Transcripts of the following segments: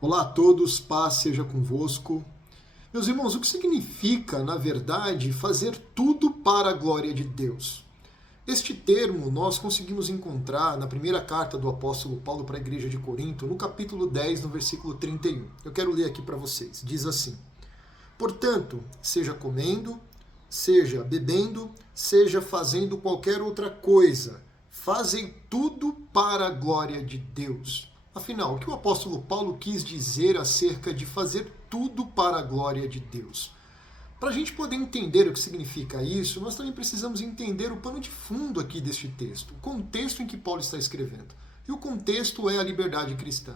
Olá a todos, paz seja convosco. Meus irmãos, o que significa, na verdade, fazer tudo para a glória de Deus? Este termo nós conseguimos encontrar na primeira carta do apóstolo Paulo para a igreja de Corinto, no capítulo 10, no versículo 31. Eu quero ler aqui para vocês. Diz assim: Portanto, seja comendo, seja bebendo, seja fazendo qualquer outra coisa, fazem tudo para a glória de Deus. Afinal, o que o apóstolo Paulo quis dizer acerca de fazer tudo para a glória de Deus? Para a gente poder entender o que significa isso, nós também precisamos entender o pano de fundo aqui deste texto, o contexto em que Paulo está escrevendo. E o contexto é a liberdade cristã.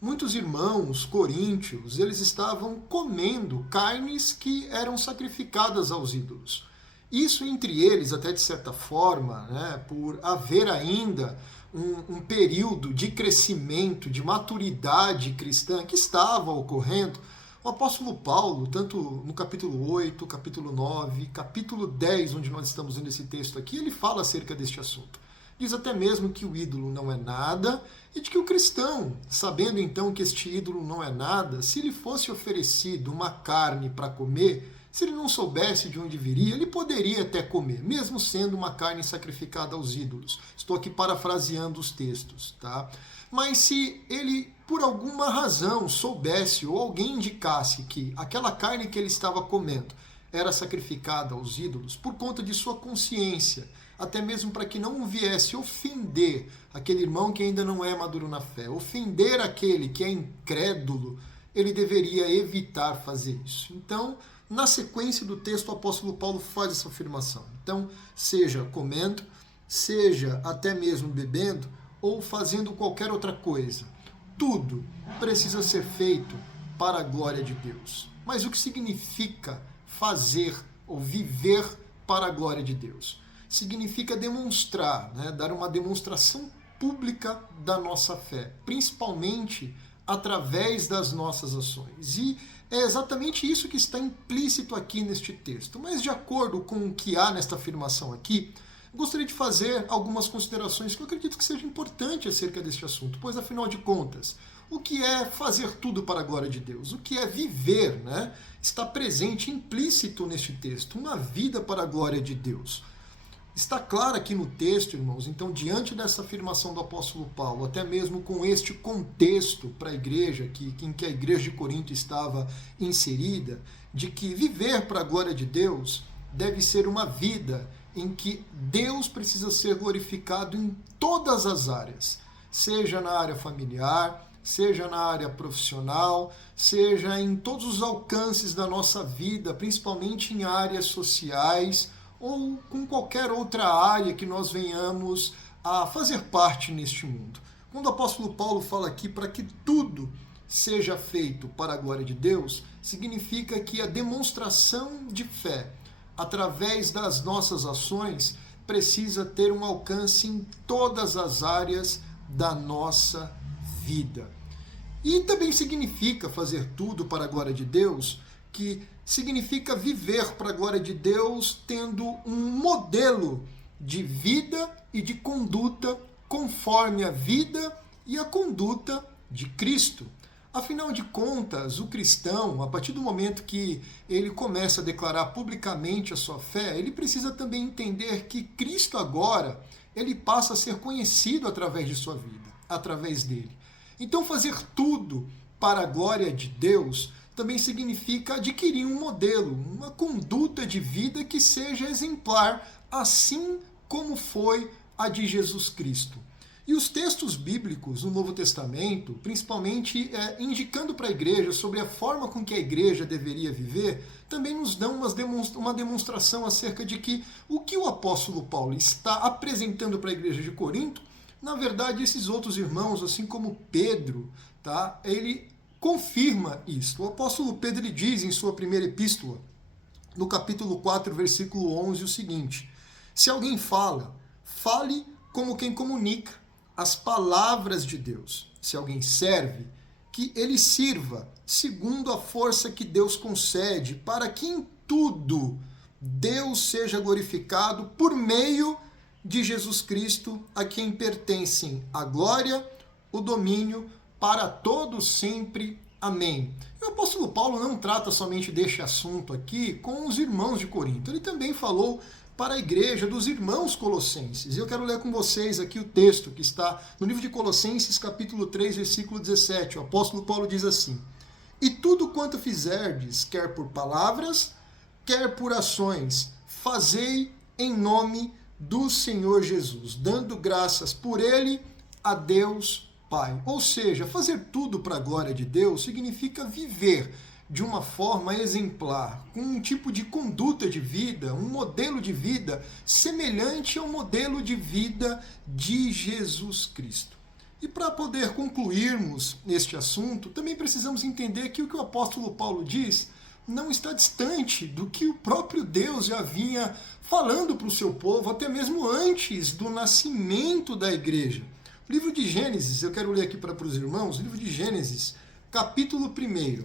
Muitos irmãos coríntios, eles estavam comendo carnes que eram sacrificadas aos ídolos. Isso entre eles, até de certa forma, né, por haver ainda um período de crescimento, de maturidade cristã que estava ocorrendo, o apóstolo Paulo, tanto no capítulo 8, capítulo 9, capítulo 10, onde nós estamos lendo esse texto aqui, ele fala acerca deste assunto. Diz até mesmo que o ídolo não é nada e de que o cristão, sabendo então que este ídolo não é nada, se lhe fosse oferecido uma carne para comer, se ele não soubesse de onde viria, ele poderia até comer, mesmo sendo uma carne sacrificada aos ídolos. Estou aqui parafraseando os textos, tá? Mas se ele, por alguma razão, soubesse ou alguém indicasse que aquela carne que ele estava comendo era sacrificada aos ídolos por conta de sua consciência, até mesmo para que não viesse ofender aquele irmão que ainda não é maduro na fé, ofender aquele que é incrédulo, ele deveria evitar fazer isso. Então, na sequência do texto, o apóstolo Paulo faz essa afirmação. Então, seja comendo, seja até mesmo bebendo, ou fazendo qualquer outra coisa, tudo precisa ser feito para a glória de Deus. Mas o que significa fazer ou viver para a glória de Deus? Significa demonstrar, né, dar uma demonstração pública da nossa fé, principalmente através das nossas ações. E é exatamente isso que está implícito aqui neste texto. Mas de acordo com o que há nesta afirmação aqui, gostaria de fazer algumas considerações que eu acredito que seja importante acerca deste assunto, pois afinal de contas, o que é fazer tudo para a glória de Deus? O que é viver, né? Está presente, implícito neste texto, uma vida para a glória de Deus. Está claro aqui no texto, irmãos, então, diante dessa afirmação do apóstolo Paulo, até mesmo com este contexto para a igreja, em que a igreja de Corinto estava inserida, de que viver para a glória de Deus deve ser uma vida em que Deus precisa ser glorificado em todas as áreas, seja na área familiar, seja na área profissional, seja em todos os alcances da nossa vida, principalmente em áreas sociais, ou com qualquer outra área que nós venhamos a fazer parte neste mundo. Quando o apóstolo Paulo fala aqui para que tudo seja feito para a glória de Deus, significa que a demonstração de fé através das nossas ações precisa ter um alcance em todas as áreas da nossa vida. E também significa fazer tudo para a glória de Deus, que significa viver para a glória de Deus tendo um modelo de vida e de conduta conforme a vida e a conduta de Cristo. Afinal de contas, o cristão, a partir do momento que ele começa a declarar publicamente a sua fé, ele precisa também entender que Cristo agora, ele passa a ser conhecido através de sua vida, através dele. Então fazer tudo para a glória de Deus também significa adquirir um modelo, uma conduta de vida que seja exemplar, assim como foi a de Jesus Cristo. E os textos bíblicos no Novo Testamento, principalmente indicando para a igreja sobre a forma com que a igreja deveria viver, também nos dão uma demonstração acerca de que o que o apóstolo Paulo está apresentando para a igreja de Corinto, na verdade, esses outros irmãos, assim como Pedro, tá, ele confirma isso. O apóstolo Pedro ele diz em sua primeira epístola, no capítulo 4, versículo 11, o seguinte: se alguém fala, fale como quem comunica as palavras de Deus. Se alguém serve, que ele sirva segundo a força que Deus concede, para que em tudo Deus seja glorificado por meio de Jesus Cristo, a quem pertencem a glória, o domínio para todos sempre. Amém. E o apóstolo Paulo não trata somente deste assunto aqui com os irmãos de Corinto. Ele também falou para a igreja dos irmãos colossenses. Eu quero ler com vocês aqui o texto que está no livro de Colossenses, capítulo 3, versículo 17. O apóstolo Paulo diz assim: E tudo quanto fizerdes, quer por palavras, quer por ações, fazei em nome do Senhor Jesus, dando graças por ele a Deus Pai. Ou seja, fazer tudo para a glória de Deus significa viver de uma forma exemplar, com um tipo de conduta de vida, um modelo de vida semelhante ao modelo de vida de Jesus Cristo. E para poder concluirmos este assunto, também precisamos entender que o que o apóstolo Paulo diz não está distante do que o próprio Deus já vinha falando para o seu povo, até mesmo antes do nascimento da igreja. O livro de Gênesis, eu quero ler aqui para os irmãos, o livro de Gênesis, capítulo 1,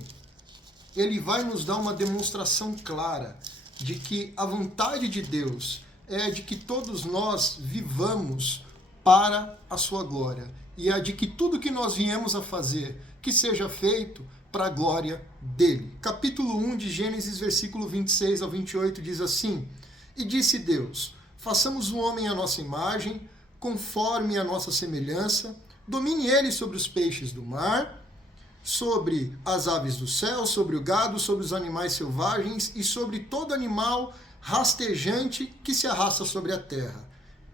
ele vai nos dar uma demonstração clara de que a vontade de Deus é de que todos nós vivamos para a sua glória, e a de que tudo que nós viemos a fazer, que seja feito para a glória dele. Capítulo 1 de Gênesis, versículo 26 ao 28, diz assim: E disse Deus, façamos o homem à nossa imagem, conforme a nossa semelhança, domine ele sobre os peixes do mar, sobre as aves do céu, sobre o gado, sobre os animais selvagens e sobre todo animal rastejante que se arrasta sobre a terra.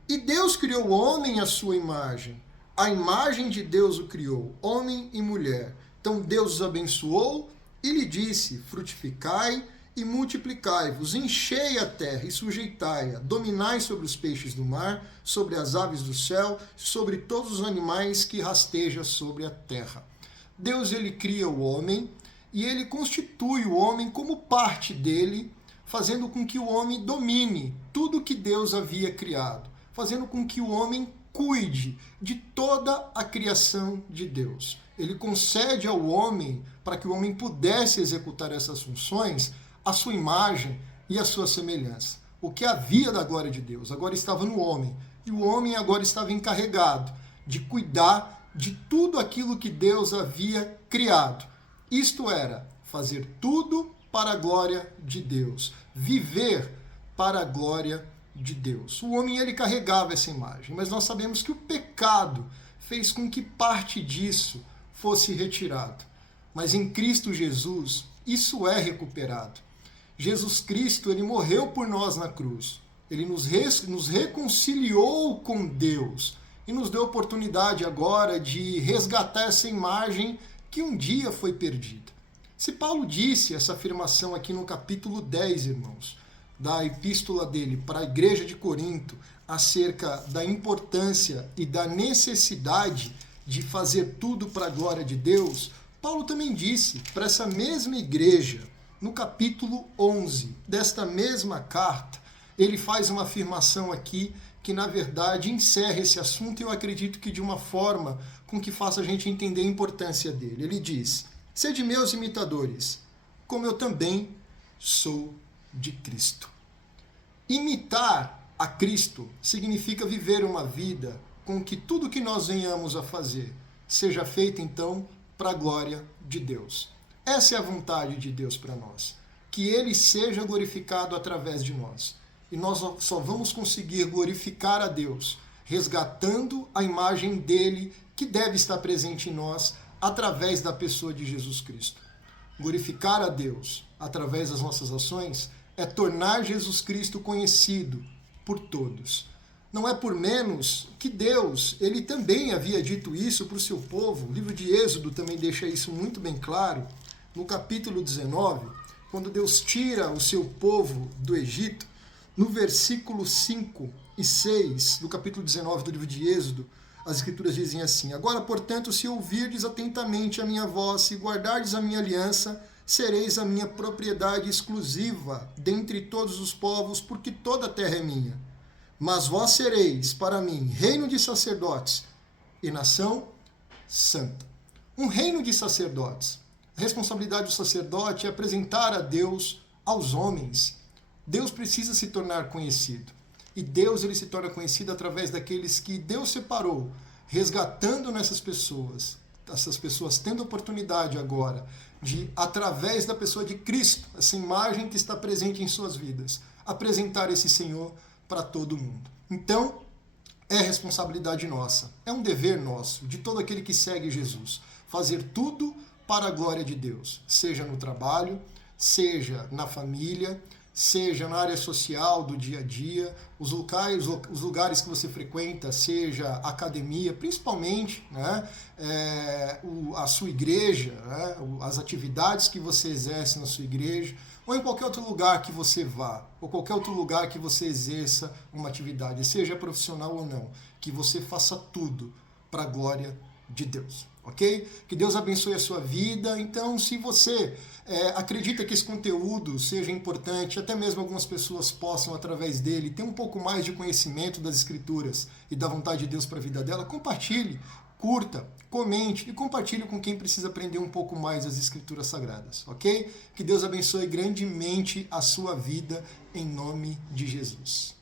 E Deus criou o homem à sua imagem. A imagem de Deus o criou, homem e mulher. Então Deus os abençoou e lhe disse: frutificai e multiplicai-vos, enchei a terra e sujeitai-a, dominai sobre os peixes do mar, sobre as aves do céu, sobre todos os animais que rastejam sobre a terra. Deus, ele cria o homem e ele constitui o homem como parte dele, fazendo com que o homem domine tudo que Deus havia criado, fazendo com que o homem cuide de toda a criação de Deus. Ele concede ao homem, para que o homem pudesse executar essas funções, a sua imagem e a sua semelhança. O que havia da glória de Deus agora estava no homem, e o homem agora estava encarregado de cuidar de tudo aquilo que Deus havia criado. Isto era, fazer tudo para a glória de Deus, viver para a glória de Deus. O homem, ele carregava essa imagem, mas nós sabemos que o pecado fez com que parte disso fosse retirado. Mas em Cristo Jesus, isso é recuperado. Jesus Cristo, ele morreu por nós na cruz. Ele nos reconciliou com Deus e nos deu a oportunidade agora de resgatar essa imagem que um dia foi perdida. Se Paulo disse essa afirmação aqui no capítulo 10, irmãos, da epístola dele para a igreja de Corinto, acerca da importância e da necessidade de fazer tudo para a glória de Deus, Paulo também disse para essa mesma igreja, no capítulo 11 desta mesma carta, ele faz uma afirmação aqui que, na verdade, encerra esse assunto e eu acredito que de uma forma com que faça a gente entender a importância dele. Ele diz: sede meus imitadores, como eu também sou de Cristo. Imitar a Cristo significa viver uma vida com que tudo que nós venhamos a fazer seja feito, então, para a glória de Deus. Essa é a vontade de Deus para nós, que ele seja glorificado através de nós. E nós só vamos conseguir glorificar a Deus resgatando a imagem dele que deve estar presente em nós através da pessoa de Jesus Cristo. Glorificar a Deus através das nossas ações é tornar Jesus Cristo conhecido por todos. Não é por menos que Deus, ele também havia dito isso para o seu povo. O livro de Êxodo também deixa isso muito bem claro. No capítulo 19, quando Deus tira o seu povo do Egito, no versículo 5 e 6 do capítulo 19 do livro de Êxodo, as escrituras dizem assim: agora, portanto, se ouvirdes atentamente a minha voz e guardardes a minha aliança, sereis a minha propriedade exclusiva dentre todos os povos, porque toda a terra é minha. Mas vós sereis para mim reino de sacerdotes e nação santa. Um reino de sacerdotes. A responsabilidade do sacerdote é apresentar a Deus aos homens. Deus precisa se tornar conhecido. E Deus, ele se torna conhecido através daqueles que Deus separou, resgatando nessas pessoas essas pessoas tendo a oportunidade agora de, através da pessoa de Cristo, essa imagem que está presente em suas vidas, apresentar esse Senhor para todo mundo. Então, é responsabilidade nossa, é um dever nosso, de todo aquele que segue Jesus, fazer tudo para a glória de Deus, seja no trabalho, seja na família, seja na área social do dia a dia, os lugares que você frequenta, seja academia, principalmente, né, a sua igreja, né, as atividades que você exerce na sua igreja, ou em qualquer outro lugar que você vá, ou qualquer outro lugar que você exerça uma atividade, seja profissional ou não, que você faça tudo para a glória de Deus. Ok? Que Deus abençoe a sua vida. Então, se você acredita que esse conteúdo seja importante, até mesmo algumas pessoas possam, através dele, ter um pouco mais de conhecimento das Escrituras e da vontade de Deus para a vida dela, compartilhe, curta, comente e compartilhe com quem precisa aprender um pouco mais das Escrituras Sagradas. Ok? Que Deus abençoe grandemente a sua vida, em nome de Jesus.